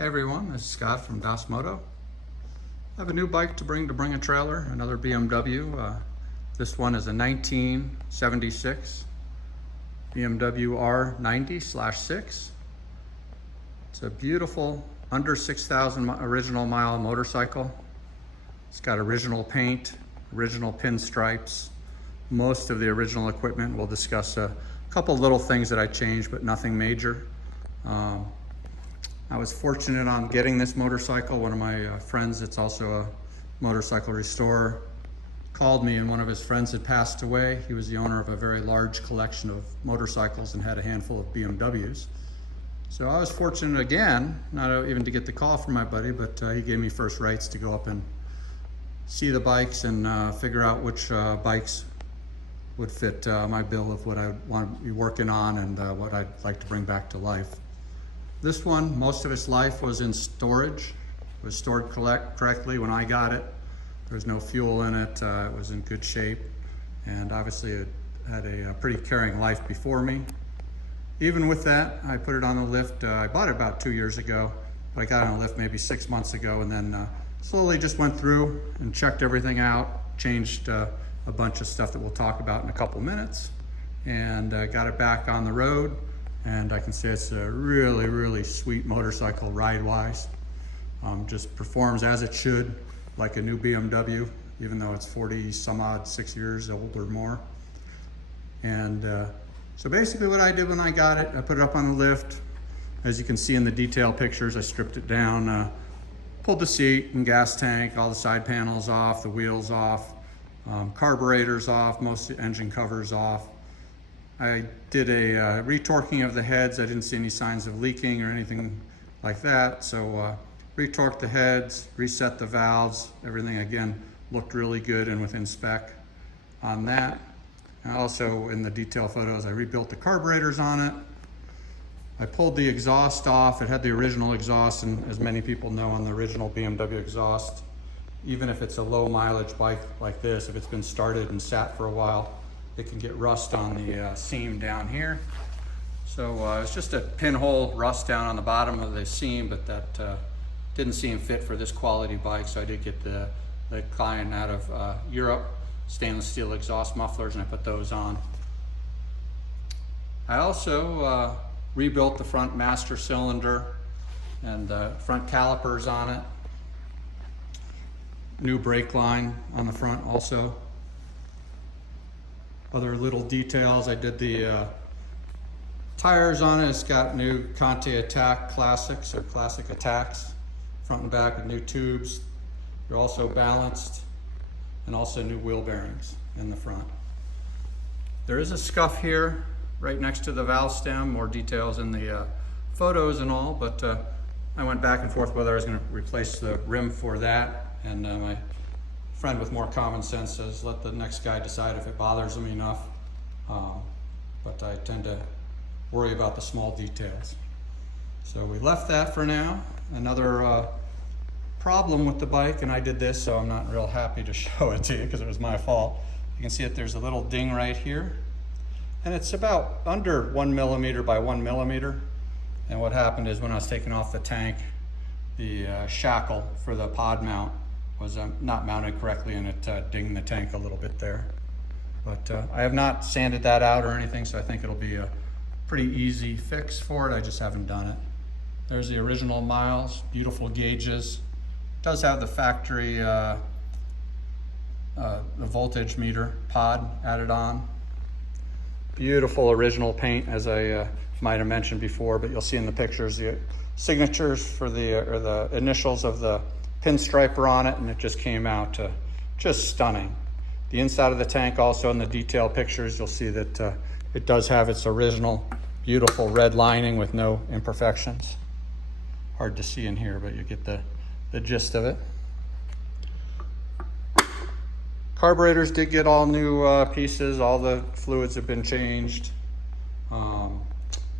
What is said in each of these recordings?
Hey everyone, this is Scott from Das Moto. I have a new bike to bring a trailer, another BMW. This one is a 1976 BMW R90/6. It's a beautiful under 6,000 original mile motorcycle. It's got original paint, original pinstripes, most of the original equipment. We'll discuss a couple little things that I changed, but nothing major. I was fortunate on getting this motorcycle. One of my friends that's also a motorcycle restorer called me, and one of his friends had passed away. He was the owner of a very large collection of motorcycles and had a handful of BMWs. So I was fortunate again, not even to get the call from my buddy, but he gave me first rights to go up and see the bikes and figure out which bikes would fit my bill of what I want to be working on and what I'd like to bring back to life. This one, most of its life was in storage. It was stored correctly when I got it. There was no fuel in it. It was in good shape. And obviously it had a pretty caring life before me. Even with that, I put it on the lift. I bought it about 2 years ago, but I got it on a lift maybe 6 months ago, and then slowly just went through and checked everything out, changed a bunch of stuff that we'll talk about in a couple minutes, and got it back on the road. And I can say it's a really, really sweet motorcycle ride-wise. Just performs as it should, like a new BMW, even though it's 40 some odd, 6 years old or more. And so basically what I did when I got it, I put it up on the lift. As you can see in the detail pictures, I stripped it down, pulled the seat and gas tank, all the side panels off, the wheels off, carburetors off, most of the engine covers off. I did a retorquing of the heads. I didn't see any signs of leaking or anything like that. So retorqued the heads, reset the valves. Everything again looked really good and within spec on that. And also in the detail photos, I rebuilt the carburetors on it. I pulled the exhaust off. It had the original exhaust, and as many people know, on the original BMW exhaust, even if it's a low mileage bike like this, if it's been started and sat for a while, it can get rust on the seam down here. So it's just a pinhole rust down on the bottom of the seam, but that didn't seem fit for this quality bike. So I did get the client out of Europe, stainless steel exhaust mufflers, and I put those on. I also rebuilt the front master cylinder and the front calipers on it. New brake line on the front also. Other little details, I did the tires on it. It's got new Conti Attack Classics or Classic Attacks, front and back with new tubes. They're also balanced, and also new wheel bearings in the front. There is a scuff here right next to the valve stem, more details in the photos and all, but I went back and forth whether I was going to replace the rim for that, and my friend with more common sense says let the next guy decide if it bothers him enough, but I tend to worry about the small details. So we left that for now. Another problem with the bike, and I did this, so I'm not real happy to show it to you because it was my fault. You can see that there's a little ding right here, and it's about under 1 millimeter by 1 millimeter. And what happened is when I was taking off the tank, the shackle for the pod mount was not mounted correctly, and it dinged the tank a little bit there. But I have not sanded that out or anything, so I think it'll be a pretty easy fix for it. I just haven't done it. There's the original miles, beautiful gauges. It does have the factory the voltage meter pod added on. Beautiful original paint, as I might have mentioned before, but you'll see in the pictures the signatures for the initials of the pinstriper on it, and it just came out just stunning. The inside of the tank also, in the detail pictures, you'll see that it does have its original beautiful red lining with no imperfections. Hard to see in here, but you get the gist of it. Carburetors did get all new pieces. All the fluids have been changed.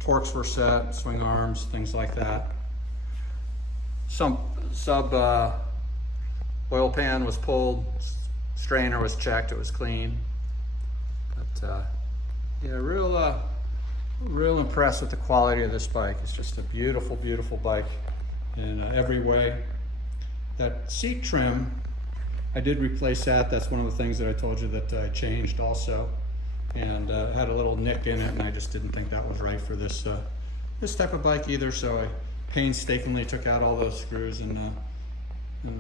Torques were set, swing arms, things like that. Some sub oil pan was pulled, strainer was checked, it was clean. But yeah, real impressed with the quality of this bike. It's just a beautiful, beautiful bike. in every way. That seat trim, I did replace that. That's one of the things that I told you that I changed also, and had a little nick in it, and I just didn't think that was right for this this type of bike either. So I painstakingly took out all those screws and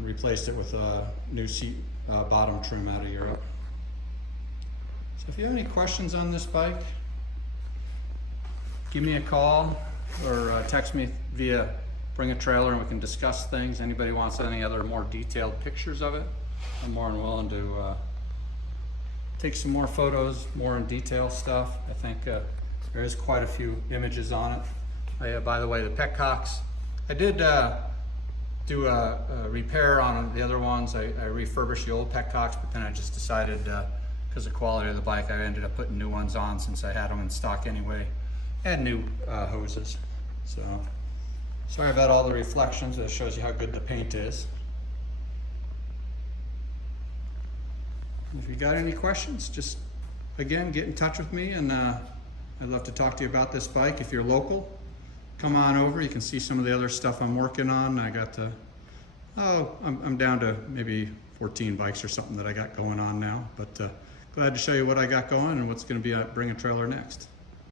replaced it with a new seat bottom trim out of Europe. So if you have any questions on this bike, give me a call or text me via Bring a Trailer and we can discuss things. Anybody wants any other more detailed pictures of it, I'm more than willing to take some more photos, more in detail stuff. I think there is quite a few images on it. By the way, the petcocks, I did do a repair on the other ones. I refurbished the old petcocks, but then I just decided, because of the quality of the bike, I ended up putting new ones on since I had them in stock anyway, and new hoses. So sorry about all the reflections. That shows you how good the paint is. If you got any questions, just again get in touch with me, and I'd love to talk to you about this bike. If you're local, come on over. You can see some of the other stuff I'm working on. I got I'm down to maybe 14 bikes or something that I got going on now, but glad to show you what I got going and what's going to be at Bring a Trailer next.